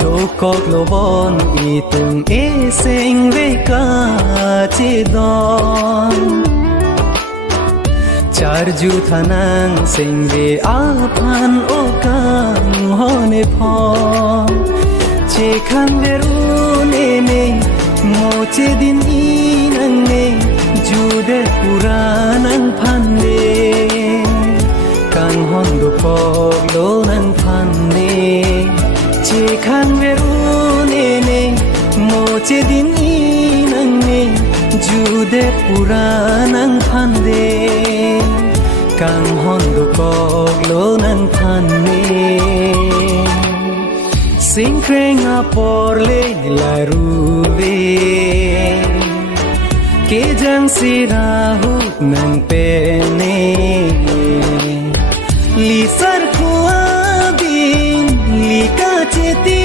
đô cọc lô bon y từng ê sinh về cả chế đón char ju thanang sinh về aphan o kang hone phom che khang ve ru ne ne mo che din i nang ne ju de puranang phan de kang hon do cọc lô nang phan ne che khang ve ru ne ne mo che din i nang ne ju de puranang phan de kang hon do cọc lô nang phan ne sing kreng a por le la ru ve ke jang si ra hu nang pe ne li sar khua bin li ka che ti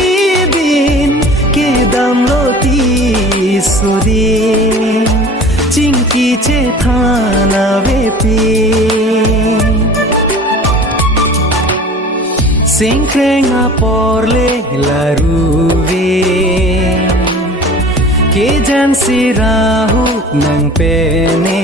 bin ke dam lo ti so di ching ki che thana ve pi sing kreng a por le la ru ve ke jang si ra hu nang pe ne